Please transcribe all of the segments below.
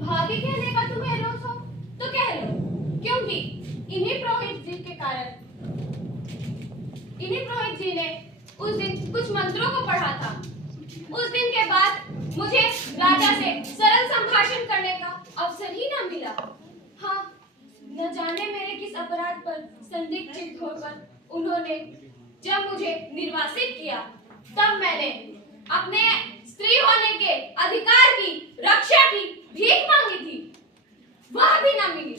भाभी कहने का तुम्हें रोज हो तो कह लो, क्योंकि इन्हीं पुरोहित जी ने उस दिन कुछ मंत्रों को पढ़ा था। उस दिन के बाद मुझे राजा से सरल संभाषण करने का अवसर ही न मिला। हाँ, न जाने मेरे किस अपराध पर संदिग्ध चित्त होकर उन्होंने जब मुझे निर्वासित किया, तब मैंने अपने स्त्री होने के अधिकार की रक्षा की भीख मांगी थी, वह भी न मिली।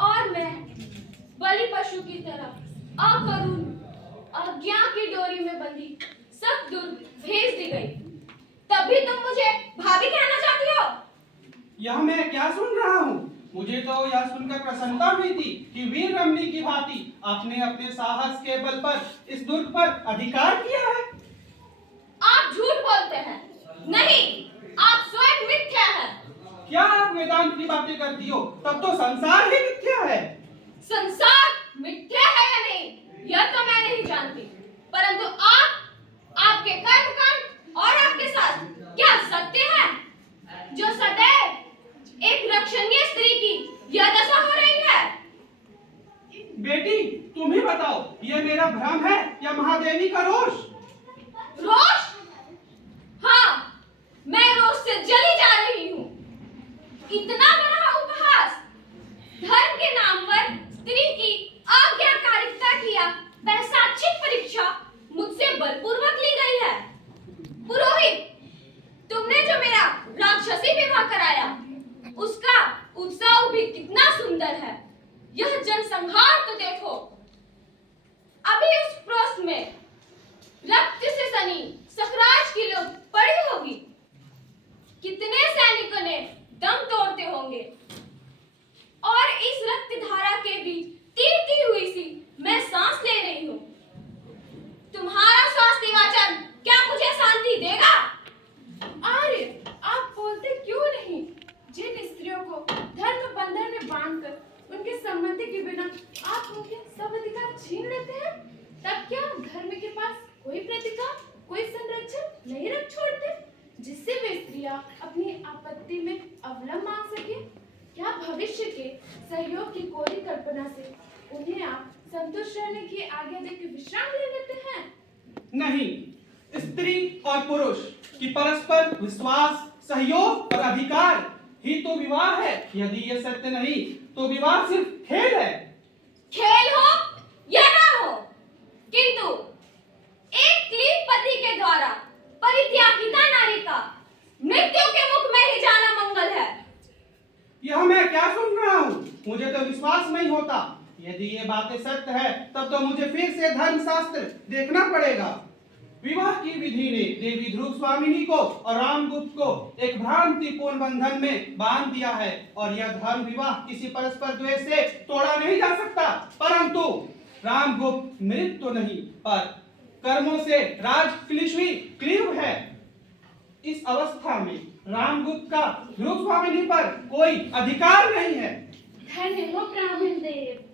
और मैं बलि पशु की तरह अकरुण अज्ञा की डोरी में बंधी सब दूर भेज दी गई। तब भी तुम मुझे भाभी कहना चाहती हो? यह मैं क्या सुन रहा हूँ? मुझे तो यह सुनकर प्रसन्नता हुई थी कि वीर रमणी की भांति आपने अपने साहस के बल पर इस दुर्ग पर अधिकार किया है। आप झूठ बोलते हैं। नहीं, आप स्वयं मिथ्या हैं। क्या आप वेदांत की बातें करती हो? तब तो संसार ही मिथ्या है। संसार मिथ्या है या नहीं, यह तो मैं नहीं जानती, परंतु आपके कर्मकांड और आपके साथ क्या सत्य है, जो सदैव एक रक्षणीय स्त्री की यह दशा हो रही है? बेटी, तुम ही बताओ, यह मेरा भ्रम है या महादेवी का रोष? रोष? हाँ, मैं रोष से जली जा रही हूँ। इतना बड़ा उपहास, धर्म के नाम पर स्त्री की आज्ञाकारिता किया पैशाचिक परीक्षा मुझसे बलपूर्वक ली गई है। पुरोहित, तुमने जो मेरा राक्षसी विवाह कराया, उसका उत्सव भी कितना सुंदर है। यह जनसंहार तो देखो। अभी उस प्रश्न में रक्त से सनी सकराज की लोग पड़ी होगी। कितने सैनिकों ने दम तोड़ते होंगे, और इस रक्त धारा के बीच तीरती हुई सी मैं सांस ले रही हूँ। तुम्हारा स्वास्थ्य वाचन क्या मुझे शांति देगा? आर्य, आप बोलते क्यों नहीं? जिन स्त्रियों को धर्म बंधन में बांधकर उनके सम्मति के बिना आप उनके सब अधिकार छीन लेते हैं, तब क्या धर्म के पास कोई प्रतिकार, कोई संरक्षण नहीं रख छोड़ते, जिससे वे स्त्रियां अपनी आपत्ति में अवलंब मांग सके? क्या भविष्य के सहयोग की कोरी कल्पना से उन्हें आप संतुष्ट रहने की आज्ञा देकर विश्राम ले लेते हैं? नहीं, स्त्री और पुरुष की परस्पर विश्वास, सहयोग और अधिकार ही तो विवाह है। यदि यह सत्य नहीं तो विवाह सिर्फ खेल है। खेल हो या ना हो, किंतु एक क्लीन पति के द्वारा परित्यागिता नारी का मृत्यु के मुख में ही जाना मंगल है। यह मैं क्या सुन रहा हूँ? मुझे तो विश्वास नहीं होता। यदि ये बातें सत्य है, तब तो मुझे फिर से धर्मशास्त्र देखना पड़ेगा। विवाह की विधि ने देवी ध्रुव स्वामिनी को और रामगुप्त को एक भ्रांतिपूर्ण बंधन में बांध दिया है, और यह धर्म विवाह किसी परस्पर द्वेष से तोड़ा नहीं जा सकता। परंतु रामगुप्त मृत तो नहीं, पर कर्मों से राजक्लेशी क्लीव है। इस अवस्था में रामगुप्त का ध्रुव स्वामिनी पर कोई अधिकार नहीं है। धन्य हो ब्राह्मण देव।